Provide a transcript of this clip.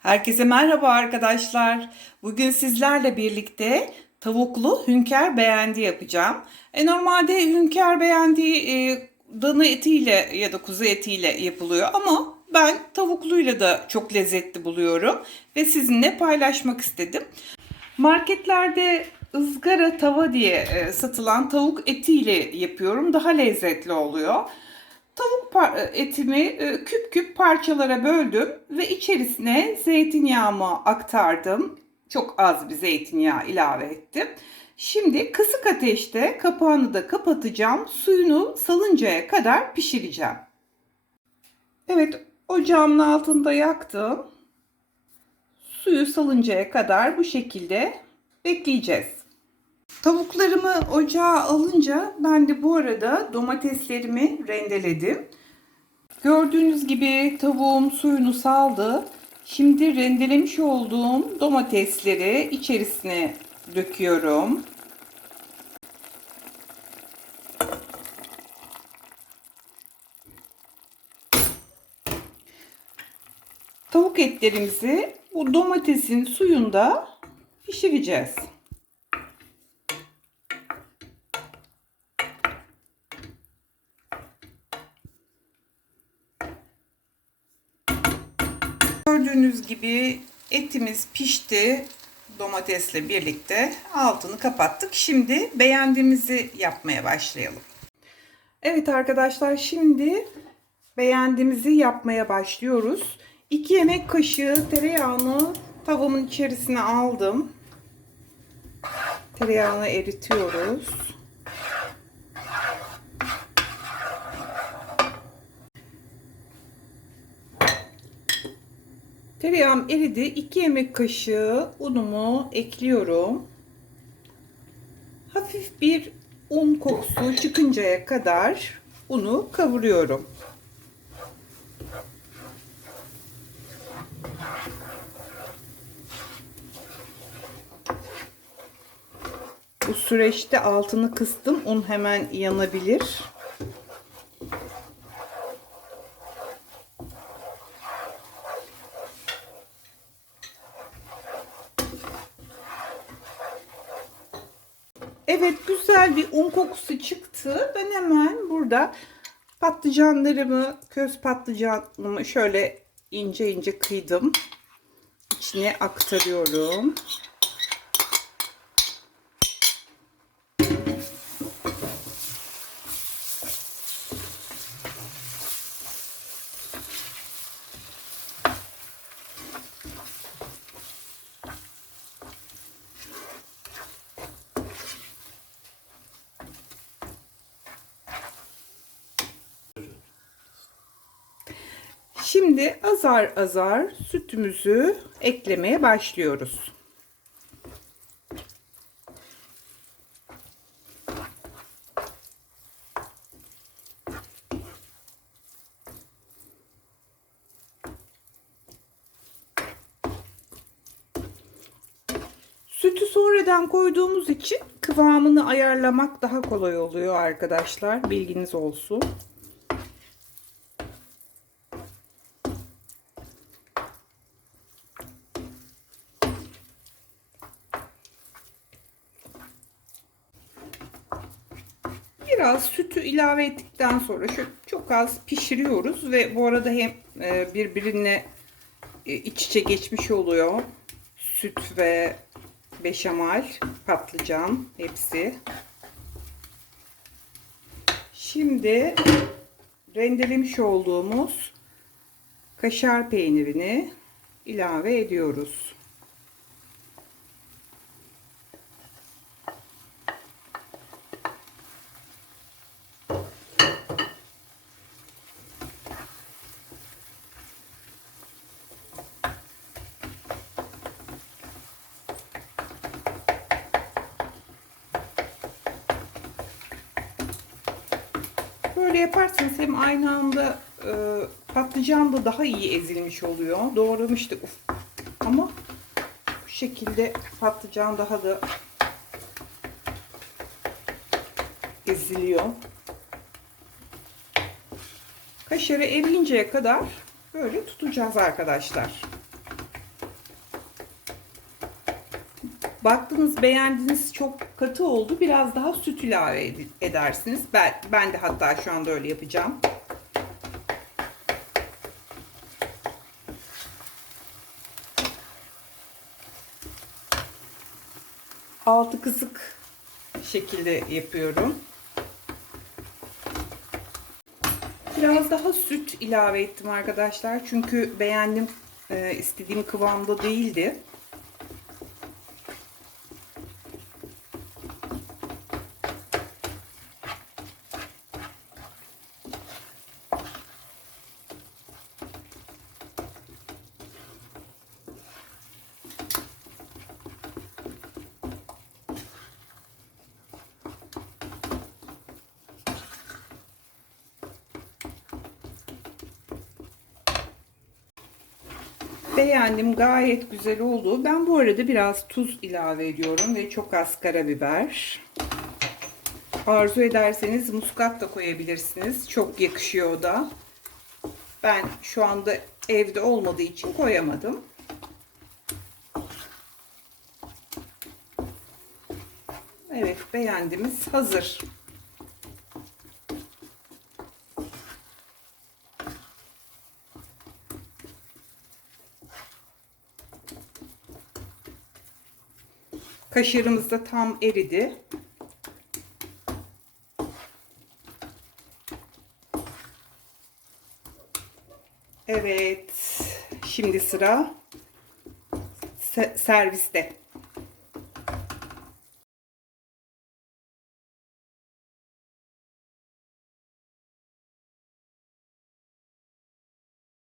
Herkese merhaba arkadaşlar. Bugün sizlerle birlikte tavuklu hünkâr beğendi yapacağım. E, normalde hünkâr beğendi e, dana etiyle ya da kuzu etiyle yapılıyor ama ben tavukluyla da çok lezzetli buluyorum ve sizinle paylaşmak istedim. Marketlerde ızgara tava diye e, satılan tavuk etiyle yapıyorum. Daha lezzetli oluyor. Tavuk par- etimi e, küp küp parçalara böldüm ve içerisine zeytinyağımı aktardım. Çok az bir zeytinyağı ilave ettim. Şimdi kısık ateşte kapağını da kapatacağım. Suyunu salıncaya kadar pişireceğim. Evet, ocağımın altında yaktım. Suyu salıncaya kadar bu şekilde bekleyeceğiz. Tavuklarımı ocağa alınca ben de bu arada domateslerimi rendeledim. Gördüğünüz gibi tavuğum suyunu saldı. Şimdi rendelemiş olduğum domatesleri içerisine döküyorum. Tavuk etlerimizi bu domatesin suyunda pişireceğiz. Gördüğünüz gibi etimiz pişti domatesle birlikte. Altını kapattık. Şimdi beğendiğimizi yapmaya başlayalım. Evet arkadaşlar şimdi beğendiğimizi yapmaya başlıyoruz. 2 yemek kaşığı tereyağını tavamın içerisine aldım. Tereyağını eritiyoruz. Tereyağım eridi. 2 yemek kaşığı unumu ekliyorum. Hafif bir un kokusu çıkıncaya kadar unu kavuruyorum. Bu süreçte altını kıstım. Un hemen yanabilir. Evet güzel bir un kokusu çıktı. Ben hemen burada patlıcanlarımı, köz patlıcanımı şöyle ince ince kıydım. İçine aktarıyorum. Şimdi azar azar sütümüzü eklemeye başlıyoruz. Sütü sonradan koyduğumuz için kıvamını ayarlamak daha kolay oluyor arkadaşlar. Bilginiz olsun. Biraz sütü ilave ettikten sonra şu çok az pişiriyoruz ve bu arada hem e, birbirine e, iç içe geçmiş oluyor. Süt ve beşamel, patlıcan hepsi. Şimdi rendelemiş olduğumuz kaşar peynirini ilave ediyoruz. Böyle yaparsanız hem aynı anda e, patlıcan da daha iyi ezilmiş oluyor. Doğramıştık uf. ama bu şekilde patlıcan daha da eziliyor. Kaşarı eriyinceye kadar böyle tutacağız arkadaşlar. Baktınız beğendiniz çok katı oldu. Biraz daha süt ilave ed- edersiniz. Ben, ben de hatta şu anda öyle yapacağım. Altı kısık şekilde yapıyorum. Biraz daha süt ilave ettim arkadaşlar. Çünkü beğendim. Ee, istediğim kıvamda değildi. Beğendim. Gayet güzel oldu. Ben bu arada biraz tuz ilave ediyorum ve çok az karabiber. Arzu ederseniz muskat da koyabilirsiniz. Çok yakışıyor da. Ben şu anda evde olmadığı için koyamadım. Evet beğendimiz hazır. Kaşarımız da tam eridi. Evet. Şimdi sıra se- serviste.